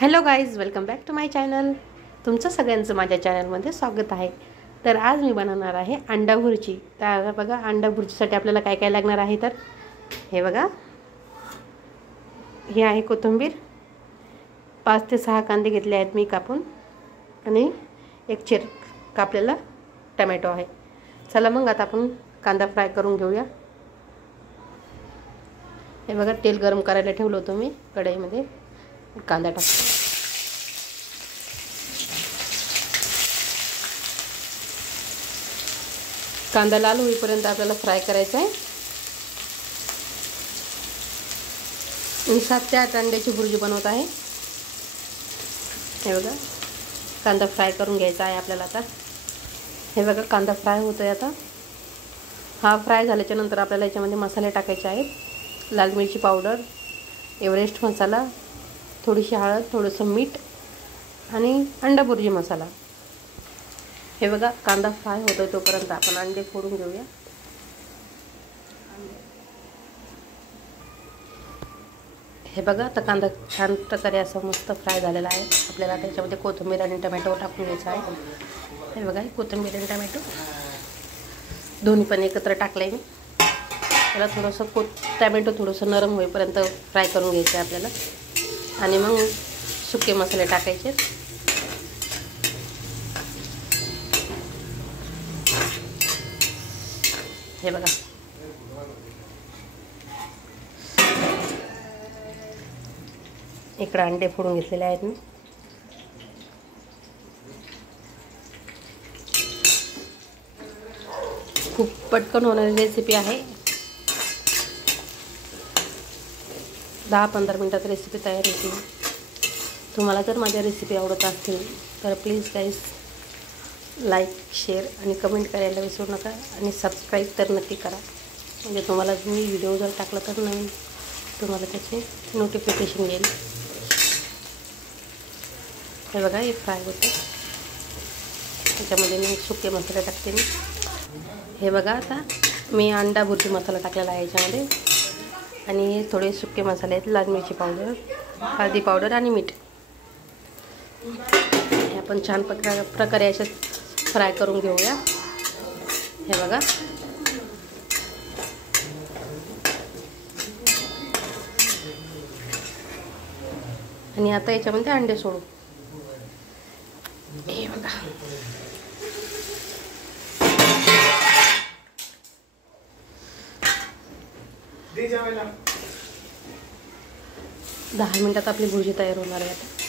Hello guys, welcome back to my channel. तुमचं सगळ्यांचं माझ्या चॅनलमध्ये स्वागत आहे. तर आज मी बनवणार आहे अंडा भुर्जी. तर बघा, अंडा भुर्जीसाठी आपल्याला काय काय लागणार आहे. तर हे बघा, हे आहे कोथिंबीर, 5 ते 6 कांदे घेतले आहेत मी कापून, आणि एक चिर कापलेला टमॅटो आहे. चला मग आता आपण कांदा फ्राय करून घेऊया. हे बघा, तेल गरम करायला ठेवलं होतं मी कढईमध्ये. कांदा टाकतो. कांदा लाल होईपर्यंत आपल्याला फ्राय करायचा आहे. मी 7 ते 8 अंड्याची भुर्जी बनवत आहे. हे बघा, कांदा फ्राय करून घ्यायचा आहे आपल्याला आता. हे बघा, कांदा फ्राय होतो आहे आता. हा फ्राय झाल्याच्या नंतर आपल्याला याच्यामध्ये मसाले टाकायचे आहेत. लाल मिरची पावडर, एव्हरेस्ट मसाला, थोडीशी हळद, थोडंसं मीठ आणि अंडा भुर्जी मसाला. हे बघा, कांदा फ्राय होतो तोपर्यंत आपण अंडे फोडून घेऊया. हे बघा, आता कांदा छान प्रकारे असा मस्त फ्राय झालेला आहे. आपल्याला त्याच्यामध्ये कोथिंबीर आणि टमॅटो टाकून घ्यायचा आहे. हे बघा, कोथिंबीर आणि टमॅटो दोन्ही पण एकत्र टाकले मी. त्याला थोडंसं टमॅटो थोडंसं नरम होईपर्यंत फ्राय करून घ्यायचं आहे आपल्याला. आणि मग सुके मसाले टाकायचे. हे बघा, इकडे अंडे फोडून घेतलेले आहेत मी. खूप पटकन होणारी रेसिपी आहे. 10-15 मिनटात रेसिपी तयार होती. तुम्हाला जर माझ्या रेसिपी आवडत असतील तर प्लीज गाईज लाईक, शेअर आणि कमेंट करायला विसरू नका. आणि सबस्क्राईब तर नक्की करा, म्हणजे तुम्हाला मी व्हिडिओ जर टाकला तर नवीन तुम्हाला त्याचे नोटिफिकेशन येईल. हे बघा, हे फ्राय होते. त्याच्यामध्ये मी सुके मसाले टाकते मी. हे बघा, आता मी अंडा भुर्जी मसाला टाकलेला आहे याच्यामध्ये. आणि थोडे सुके मसाले आहेत. लाल मिरची पावडर, हळदी पावडर आणि मीठ. हे आपण छान प्रकारे असे फ्राय करून घेऊया. हे बघा, आणि आता याच्यामध्ये अंडे सोडू. हे बघा, दहा मिनिटात आपली भुर्जी तयार होणार आहे आता.